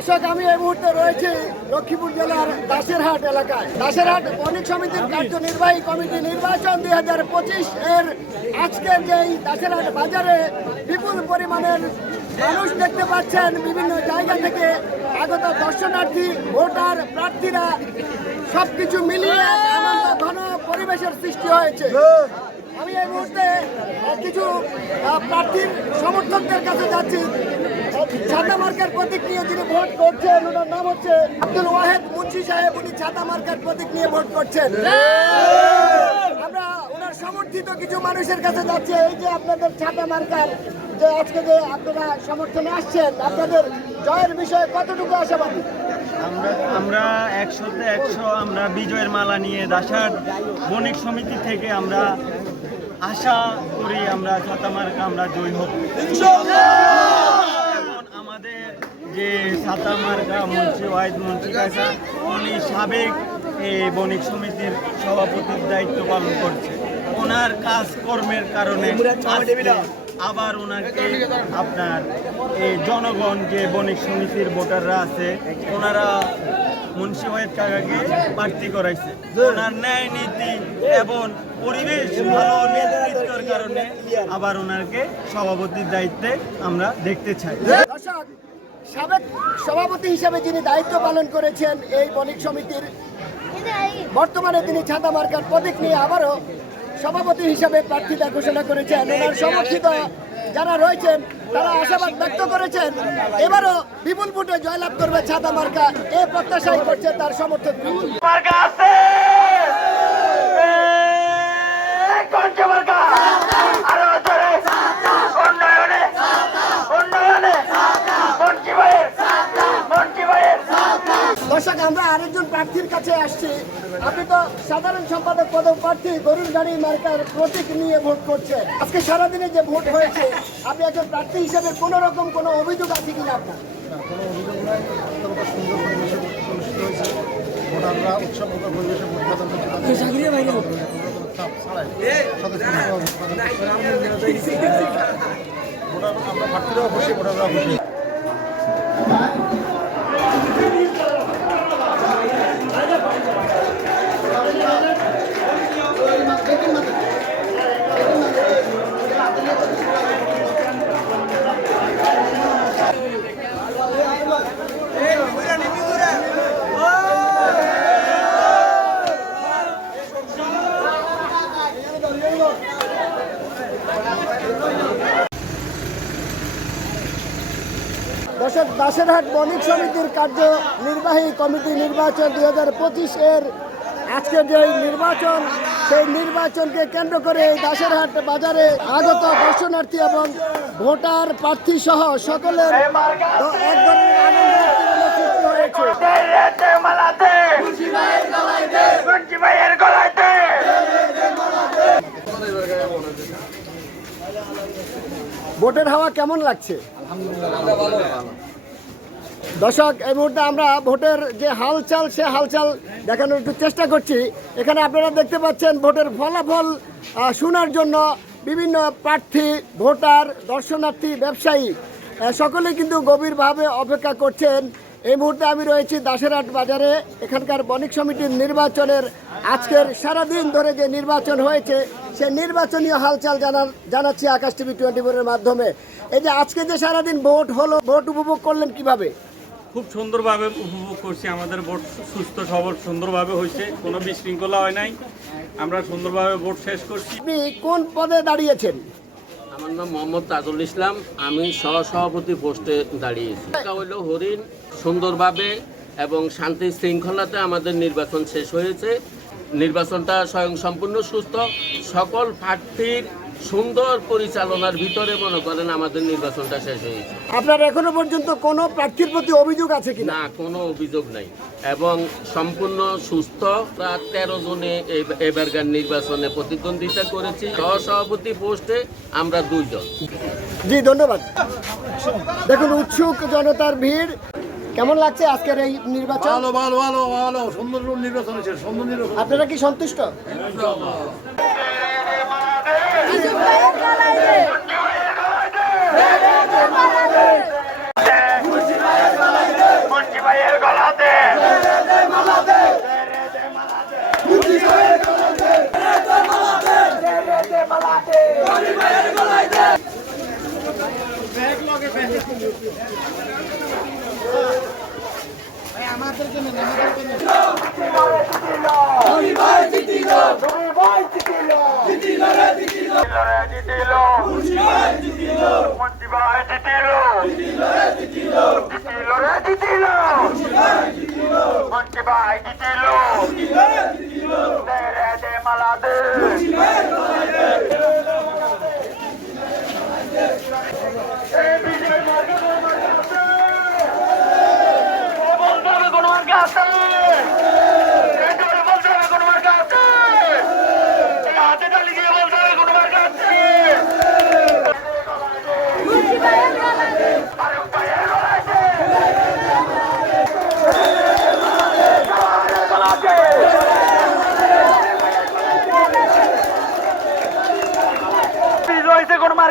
দর্শক আমি এই মুহূর্তে রয়েছি লক্ষ্মীপুর জেলার দাসেরহাট এলাকায়। দাসেরহাট বণিক সমিতির কার্যনির্বাহী কমিটি নির্বাচন দুই হাজার পঁচিশ এর আজকের যে দাসেরহাট বাজারে বিপুল পরিমাণের মানুষ দেখতে পাচ্ছেন, বিভিন্ন জায়গা থেকে আগত দর্শনার্থী, ভোটার, প্রার্থীরা সবকিছু মিলিয়ে আনন্দ, ঘন পরিবেশের সৃষ্টি হয়েছে। আমি এই মুহূর্তে কিছু প্রার্থীর সমর্থকদের কাছে যাচ্ছি। ছাতা মার্কার প্রতীক নিয়ে যিনি ভোট করছেন ওনার নাম হচ্ছে আব্দুল ওয়াহেদ মুন্সি সাহেব। উনি ছাতা মার্কার প্রতীক নিয়ে ভোট করছেন। আমরা ওনার সমর্থিত কিছু মানুষের কাছে যাচ্ছি। এই যে আপনাদের ছাতা মার্কার যে আজকে যে আপনারা সমর্থনে আসছেন আপনাদের জয়ের বিষয়ে কতটুকু আশাবাদী? আমরা আমরা একশোতে একশো আমরা বিজয়ের মালা নিয়ে দাসার বণিক সমিতি থেকে আমরা আশা করি আমরা ছাতামার্কা আমরা জয় হব। যে ছাতামার্কা মন্ত্রী ওয়াহিদ মন্ত্রী কাকা, উনি সাবেক এই বণিক সমিতির সভাপতির দায়িত্ব পালন করছে। ওনার কাজকর্মের কারণে আবার ওনাকে আপনার এই জনগণ, যে বণিক সমিতির ভোটাররা আছে, ওনারা মুন্সি ওয়াহিদ কাকাকে প্রার্থী করাইছে। ওনার ন্যায় নীতি এবং পরিবেশ ভালো নেতৃত্বের কারণে আবার ওনাকে সভাপতির দায়িত্বে আমরা দেখতে চাই। সাবেক সভাপতি হিসেবে যিনি দায়িত্ব পালন করেছেন এই বণিক সমিতির, বর্তমানে তিনি ছাতা মার্কার প্রতীক নিয়ে আবারও সভাপতি হিসেবে প্রার্থিতা ঘোষণা করেছেন। ওনার সমর্থিত যারা রয়েছেন, তারা আশাবাদ ব্যক্ত করেছেন, এবারও বিপুল ভোটে জয়লাভ করবে ছাতা মার্কা। এ প্রত্যাশাই করছে তার সমর্থক মার্কা আছে! আমরা আরেকজন প্রার্থীর কাছে আসছি। আপনি তো সাধারণ সম্পাদক পদক প্রার্থী গরুর গাড়ি মার্কার প্রতীক নিয়ে ভোট করছেন। আজকে সারাদিনে যে ভোট হয়েছে আপনি একজন প্রার্থী হিসেবে কোনো রকম কোনো অভিযোগ আছে কিনা আপনার? কোনো অভিযোগ নাই। ভোটাররা উৎসবমুখর পরিবেশে ভোট প্রদান করছে। তাদের কোনো রকম চাপ ছাড়াই স্বতঃস্ফূর্তভাবে ভোট প্রদান করছে। ভোটার আমরা প্রার্থীরাও খুশি ভোটাররাও খুশি দর্শক দাসেরহাট বণিক সমিতির কার্য নির্বাহী কমিটি নির্বাচন দুই হাজার পঁচিশ এর আজকের যে নির্বাচন, সেই নির্বাচনকে কেন্দ্র করে এই দাসেরহাট বাজারে আগত দর্শনার্থী এবং ভোটার প্রার্থী সহ সকলের ভোটের হাওয়া কেমন লাগছে? দর্শক এই মুহূর্তে আমরা ভোটের যে হালচাল সে হালচাল দেখানোর একটু চেষ্টা করছি। এখানে আপনারা দেখতে পাচ্ছেন ভোটের ফলাফল শোনার জন্য বিভিন্ন প্রার্থী ভোটার দর্শনার্থী ব্যবসায়ী আহ, সকলেই কিন্তু গভীরভাবে অপেক্ষা করছেন। এই মুহূর্তে আমি রয়েছি দাসেরহাট বাজারে। এখানকার বণিক সমিতির নির্বাচনের আজকের সারাদিন ধরে যে নির্বাচন হয়েছে সে নির্বাচনীয় হালচাল জানার জানাচ্ছি আকাশ টিভি টোয়েন্টি ফোরের মাধ্যমে। এই যে আজকে যে সারাদিন ভোট হলো ভোট উপভোগ করলেন কীভাবে? খুব সুন্দরভাবে উপভোগ করছি। আমাদের ভোট সুস্থ সবল সুন্দরভাবে হয়েছে। কোনো বিশৃঙ্খলা হয় নাই। আমরা সুন্দরভাবে ভোট শেষ করছি। আপনি কোন পদে দাঁড়িয়েছেন? আমার নাম মোহাম্মদ তাজুল ইসলাম। আমি সহসভাপতি পোস্টে দাঁড়িয়েছি। এটা হইল হরিণ সুন্দরভাবে এবং শান্তি শৃঙ্খলাতে আমাদের নির্বাচন শেষ হয়েছে। নির্বাচনটা স্বয়ং সম্পূর্ণ সুস্থ। সকল প্রার্থীর সুন্দর পরিচালনার ভিতরে মনে করেন আমাদের নির্বাচনটা শেষ হয়েছে আপনার এখনও পর্যন্ত কোনো প্রার্থীর প্রতি অভিযোগ আছে কিনা? না কোনো অভিযোগ নাই। এবং সম্পূর্ণ সুস্থ প্রায় তেরো জনে এই- এবারকার নির্বাচনে প্রতিদ্বন্দ্বিতা করেছি। সহসভাপতি পোস্টে আমরা দুইজন। জি ধন্যবাদ। দেখুন উৎসুক জনতার ভিড়। কেমন লাগছে আজকের এই নির্বাচন? ভালো ভালো ভালো ভালো। সুন্দর নির্বাচন হয়েছে সুন্দর নির্বাচন। আপনারা কি সন্তুষ্ট? আমাদের জন্য আমাদের জন্য। মন্ত্রী জিতিল কোন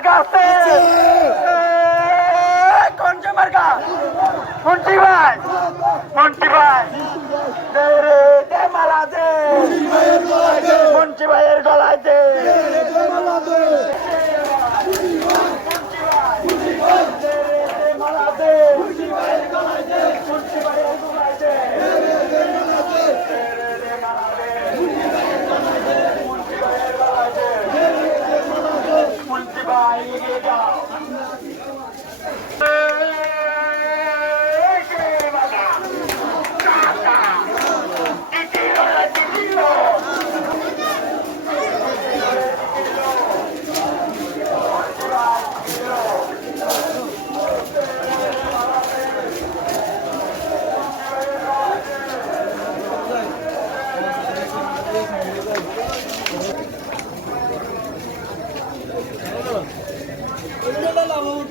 মার্কা আছে কোন যে মার্কা? মন্টি ভাই? মন্টি ভাই? দে রে দে মালা দে। মন্টি ভাইয়ের গলায় দে মন্টি ভাই এগিয়ে যাও রবি ভাইয়ের গলায় দে সালোয়ার ভাইয়ের গলায় দে এর হেতে মালা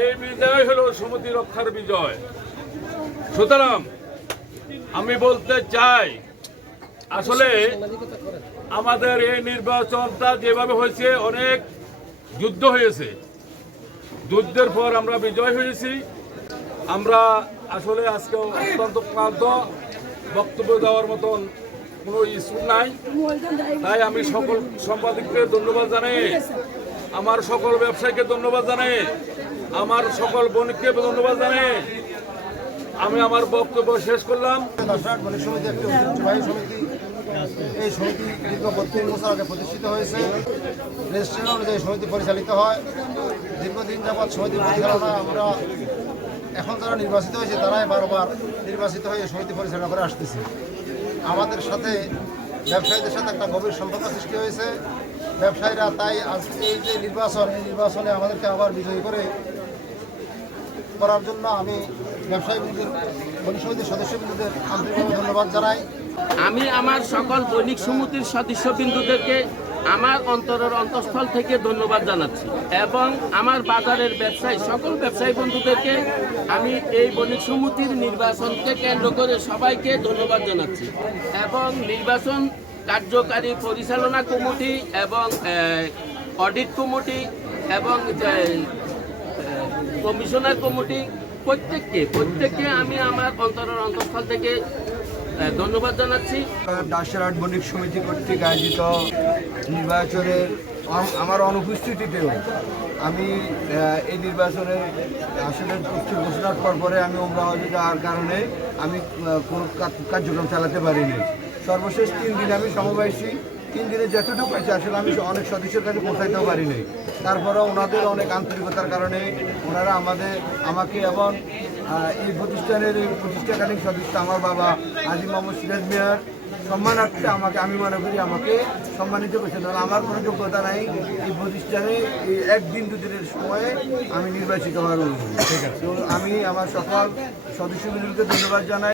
এই বিজয় হলো সমিতি রক্ষার বিজয়। সুতরাং আমি বলতে চাই, আসলে আমাদের এই নির্বাচনটা যেভাবে হয়েছে, অনেক যুদ্ধ হয়েছে। যুদ্ধের পর আমরা বিজয় হয়েছি। আমরা আসলে আজকে অত্যন্ত ক্লান্ত, বক্তব্য দেওয়ার মতন কোনো ইস্যু নাই। তাই আমি সকল সম্পাদককে ধন্যবাদ জানাই। আমার সকল ব্যবসায়ীকে ধন্যবাদ জানাই। আমার সকল বণিককে ধন্যবাদ জানাই। আমি আমার বক্তব্য শেষ করলাম। এই সমিতি দীর্ঘ বত্রিশ বছর আগে প্রতিষ্ঠিত হয়েছে। রেজিস্ট্রেশন অনুযায়ী সমিতি পরিচালিত হয়। দীর্ঘদিন যাবৎ সমিতি পরিচালনা আমরা এখন যারা নির্বাচিত হয়েছে, তারাই বারবার নির্বাচিত হয়ে সমিতি পরিচালনা করে আসতেছে। আমাদের সাথে ব্যবসায়ীদের সাথে একটা গভীর সম্পর্ক সৃষ্টি হয়েছে। ব্যবসায়ীরা তাই আজকে এই যে নির্বাচন, এই নির্বাচনে আমাদেরকে আবার বিজয়ী করে করার জন্য আমি ব্যবসায়ী বৃন্দের বণিক সদস্যবৃন্দদের আন্তরিকভাবে ধন্যবাদ জানাই। আমি আমার সকল বণিক সমিতির সদস্যবিন্দুদেরকে আমার অন্তরের অন্তঃস্থল থেকে ধন্যবাদ জানাচ্ছি এবং আমার বাজারের ব্যবসায়ী, সকল ব্যবসায়ী বন্ধুদেরকে আমি এই বণিক সমিতির নির্বাচনকে কেন্দ্র করে সবাইকে ধন্যবাদ জানাচ্ছি এবং নির্বাচন কার্যকারী পরিচালনা কমিটি এবং অডিট কমিটি এবং কমিশনার কমিটি প্রত্যেককে প্রত্যেককে আমি আমার অন্তরের অন্তঃস্থল থেকে ধন্যবাদ জানাচ্ছি। দাসেরহাট বণিক সমিতি কর্তৃক আয়োজিত নির্বাচনের আমার অনুপস্থিতিতেও আমি এই নির্বাচনে আসলে প্রস্তুত ঘোষণার পর পরে আমি অমরাবাদে যাওয়ার কারণে আমি কোনো কার্যক্রম চালাতে পারিনি। সর্বশেষ তিন দিন আমি সমবায়সী তিন দিনে যতটুকু পাইছি আসলে আমি অনেক সদস্যের কাছে পৌঁছাইতেও পারিনি। তারপরেও ওনাদের অনেক আন্তরিকতার কারণে ওনারা আমাদের আমাকে এবং এই প্রতিষ্ঠানের এই প্রতিষ্ঠাকালীন সদস্য আমার বাবা আজি মোহাম্মদ সিরাজ মিয়ার সম্মানার্থে আমাকে আমি মনে করি আমাকে সম্মানিত করেছেন কারণ আমার কোনো যোগ্যতা নাই এই প্রতিষ্ঠানে এই একদিন দুদিনের সময়ে আমি নির্বাচিত হওয়ার অনুরোধ। আমি আমার সকল সদস্যগুলিকে ধন্যবাদ জানাই।